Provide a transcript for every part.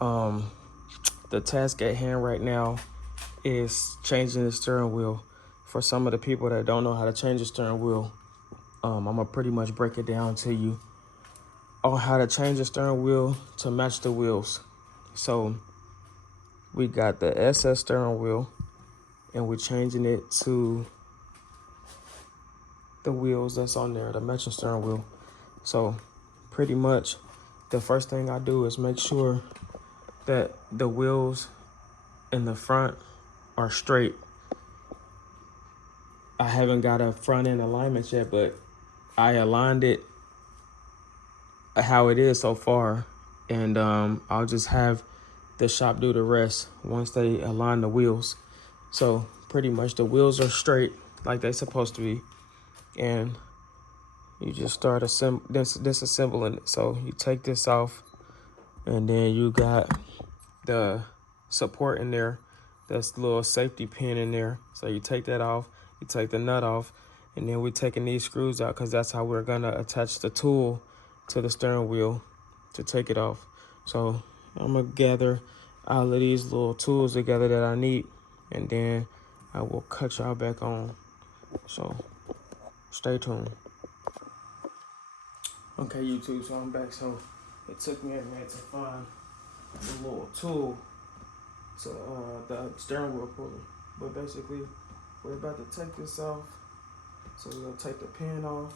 The task at hand right now is changing the steering wheel. For some of the people that don't know how to change the steering wheel, I'm gonna pretty much break it down to you on how to change the steering wheel to match the wheels. So we got the SS steering wheel and we're changing it to the wheels that's on there, the matching steering wheel. So pretty much the first thing I do is make sure that the wheels in the front are straight. I haven't got a front end alignment yet, but I aligned it how it is so far, and I'll just have the shop do the rest once they align the wheels. So pretty much the wheels are straight like they're supposed to be, and you just start disassembling it. So you take this off, and then you got the support in there. That's the little safety pin in there. So you take that off, you take the nut off, and then we're taking these screws out because that's how we're gonna attach the tool to the steering wheel to take it off. So I'm gonna gather all of these little tools together that I need, and then I will cut y'all back on. So stay tuned. Okay, YouTube, so I'm back. So it took me a minute to find the little tool to the steering wheel pulley. But basically, we're about to take this off. So we're gonna take the pin off.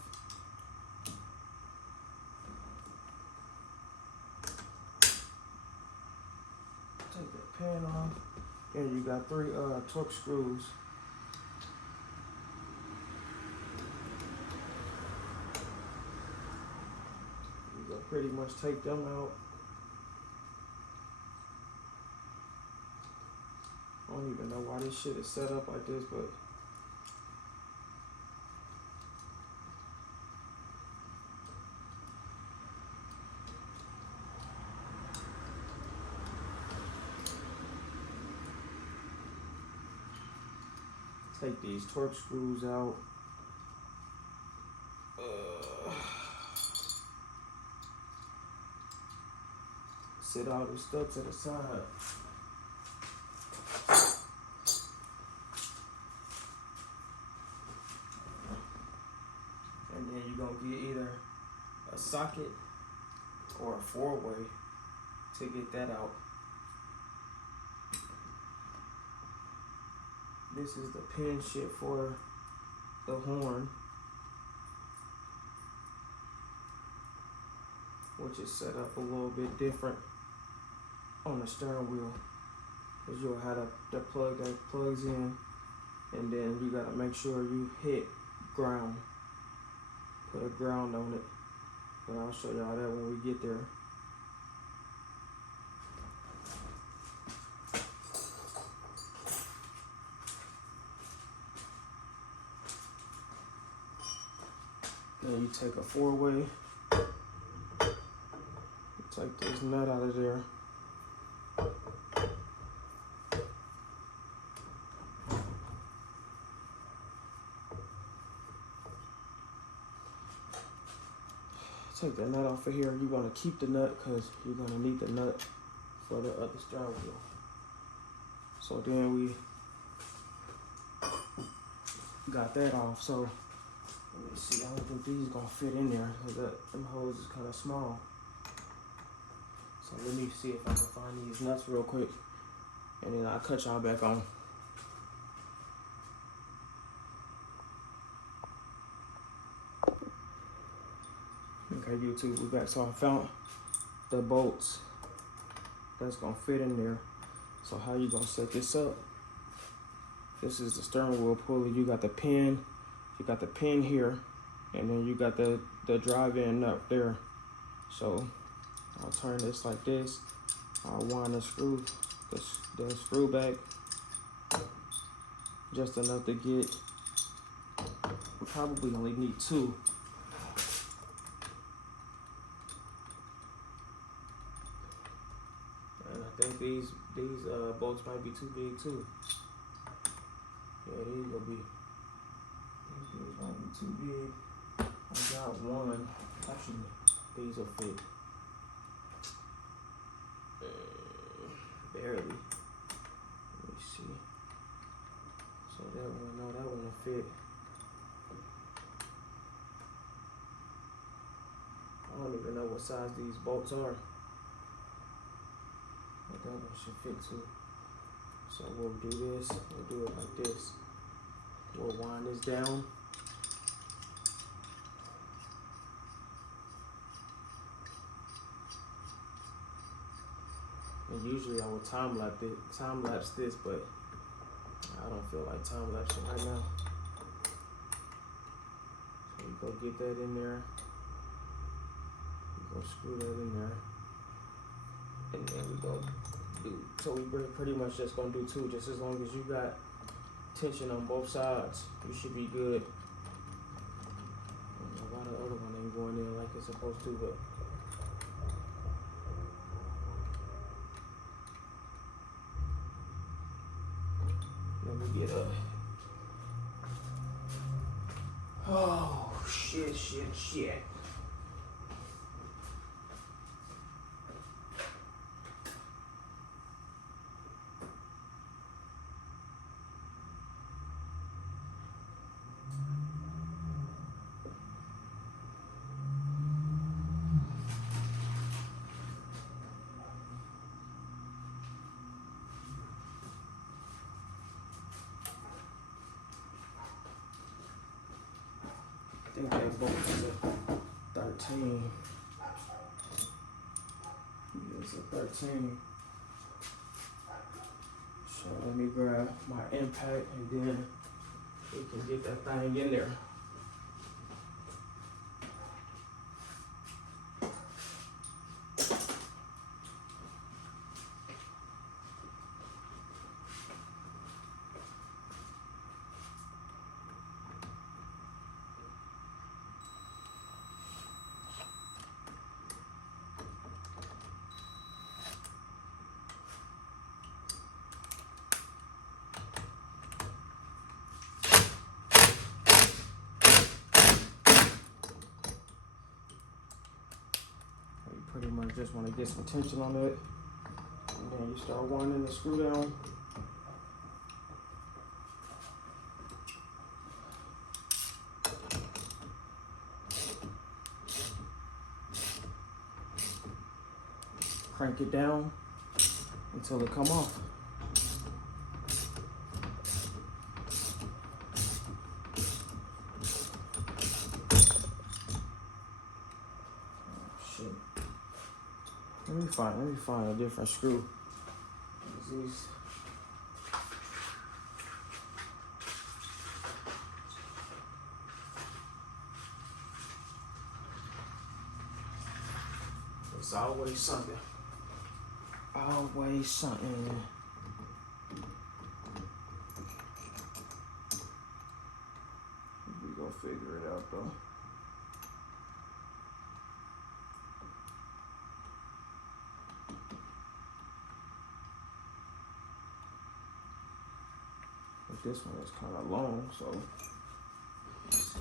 Take the pin off. And you got 3 Torx screws. You gonna pretty much take them out. I don't even know why this shit is set up like this, but take these Torx screws out. Sit all this stuff to the side. And then you're gonna get either a socket or a 4-way to get that out. This is the pin shit for the horn, which is set up a little bit different on the steering wheel, because you'll have the plug that plugs in, and then you gotta make sure you hit ground, put a ground on it, but I'll show y'all that when we get there. Then you take a 4-way, take this nut out of there. Take the nut off of here. You're gonna keep the nut because you're gonna need the nut for the other steering wheel. So then we got that off. So let me see. I don't think these gonna fit in there because them holes is kind of small. So let me see if I can find these nuts real quick, and then I'll cut y'all back on. Okay, YouTube, we back. So I found the bolts that's gonna fit in there. So how you gonna set this up? This is the steering wheel pulley. You got the pin. You got the pin here, and then you got the drive-in nut there. So I'll turn this like this. I'll wind the screw back just enough to get. We probably only need 2. And I think these bolts might be too big too. Yeah, these will be. These might be too big. I got one. Actually, these will fit. fit. I don't even know what size these bolts are, but that one should fit too. So we'll do this, we'll do it like this. We'll wind this down. And usually I will time lapse this, but I don't feel like time lapsing right now. So we go get that in there. We go screw that in there. And then we go do, so we pretty much just gonna do two, just as long as you got tension on both sides, you should be good. I don't know why the other one ain't going in like it's supposed to, but let me get up. Oh, shit. I think they both is a 13. Yeah, it's a 13. So let me grab my impact and then we can get that thing in there. Pretty much just want to get some tension on it, and then you start winding the screw down. Crank it down until it come off. Let me find a different screw. These. It's always something. Always something. We gonna figure it out though. This one is kind of long, so let's see.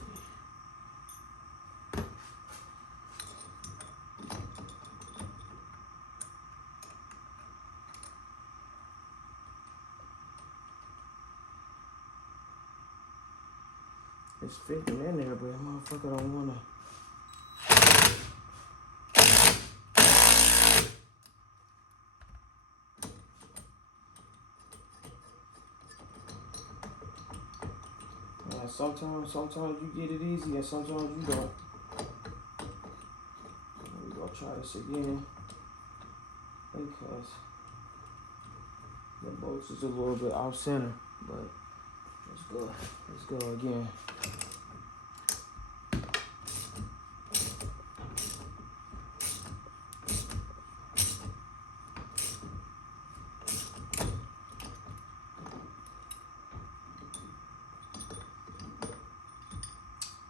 It's fitting in there, but motherfucker don't wanna. Sometimes you get it easy and sometimes you don't. We're gonna try this again because the bolts is a little bit off center, but let's go again.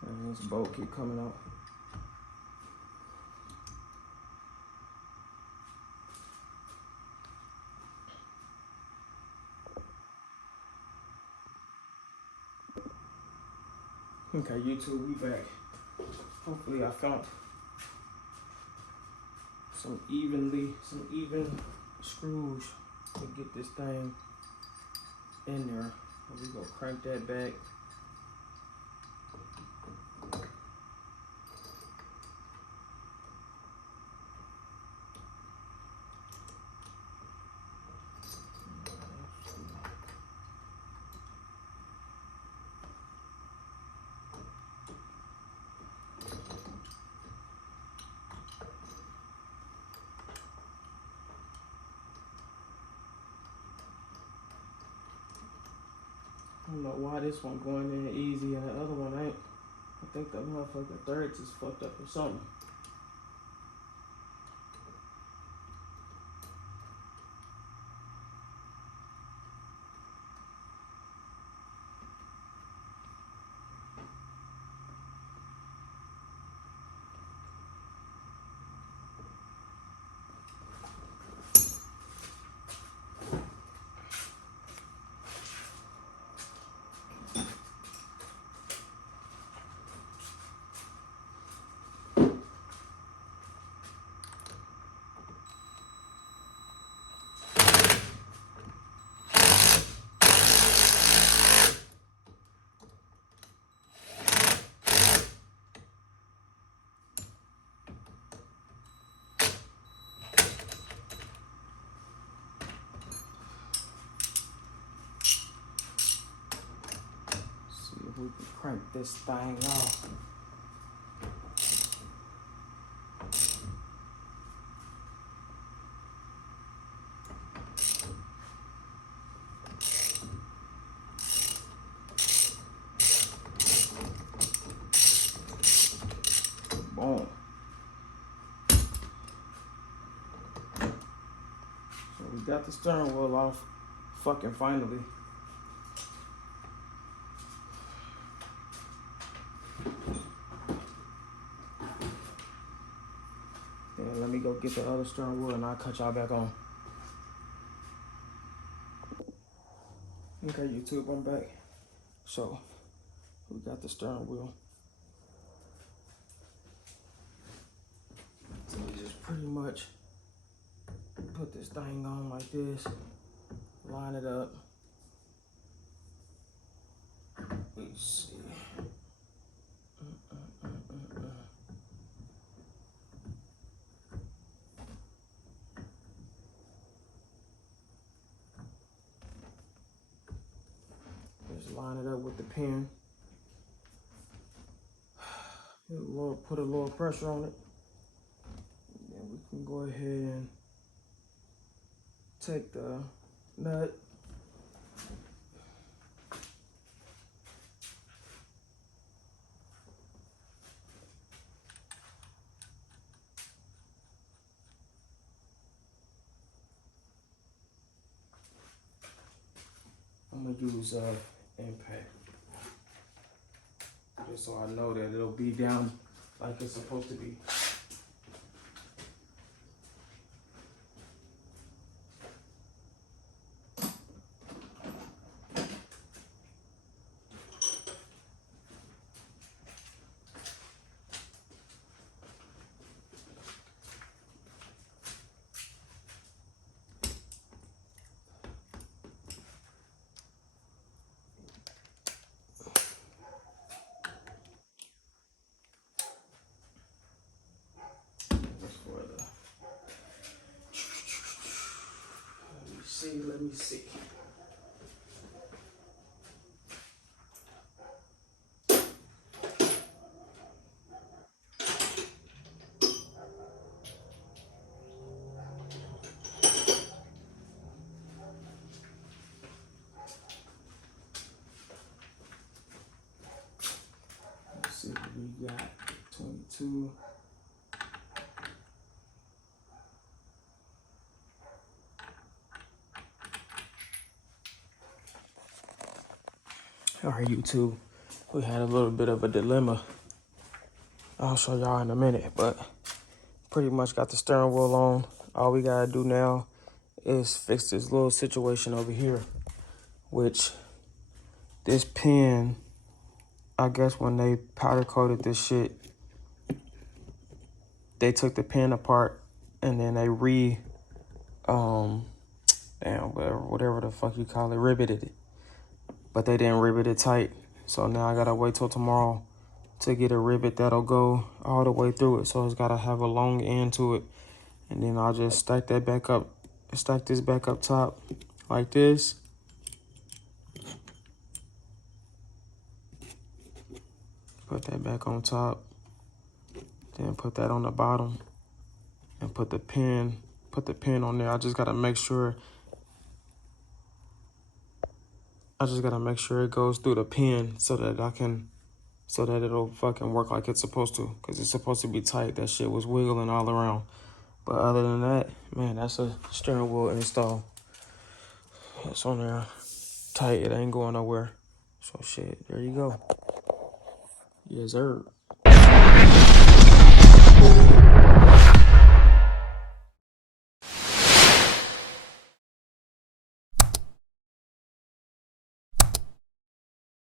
And this bolt keep coming out. Okay, YouTube, we back. Hopefully I found some even screws to get this thing in there. We gonna crank that back don't know why this one going in easy and the other one ain't. I think the motherfucking threads is fucked up or something. We can crank this thing off. Boom. So we got the steering wheel off, fucking finally. Let me go get the other steering wheel and I'll cut y'all back on. Okay, YouTube, I'm back. So, we got the steering wheel. So we just pretty much put this thing on like this, line it up. Let's see. Just line it up with the pin. Put a little pressure on it. And then we can go ahead and take the nut. I'm gonna use impact, just so I know that it'll be down like it's supposed to be. Let me see. Let's see what we got. 22. All right, YouTube, we had a little bit of a dilemma. I'll show y'all in a minute, but pretty much got the steering wheel on. All we gotta do now is fix this little situation over here, which this pin, I guess when they powder coated this shit, they took the pin apart and then they whatever the fuck you call it, riveted it. But they didn't rivet it tight. So now I gotta wait till tomorrow to get a rivet that'll go all the way through it. So it's gotta have a long end to it. And then I'll just stack that back up, stack this back up top like this. Put that back on top. Then put that on the bottom and put the pin on there. I just gotta make sure I just gotta make sure it goes through the pin so that it'll fucking work like it's supposed to. Cause it's supposed to be tight. That shit was wiggling all around. But other than that, man, that's a steering wheel install. It's on there tight. It ain't going nowhere. So shit, there you go. Yes, sir.